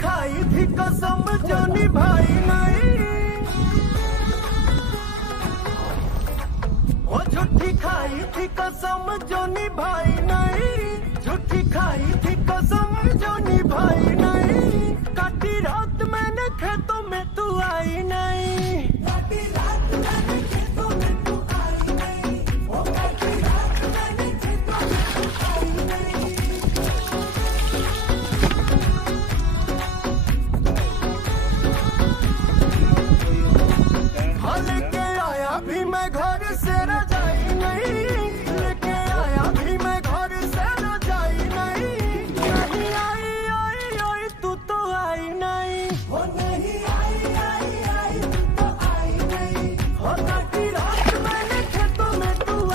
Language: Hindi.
खाई थी कसम जो निभाई नहीं, वो झूठी खाई थी कसम जो निभाई नहीं, झूठी खाई थी कसम जो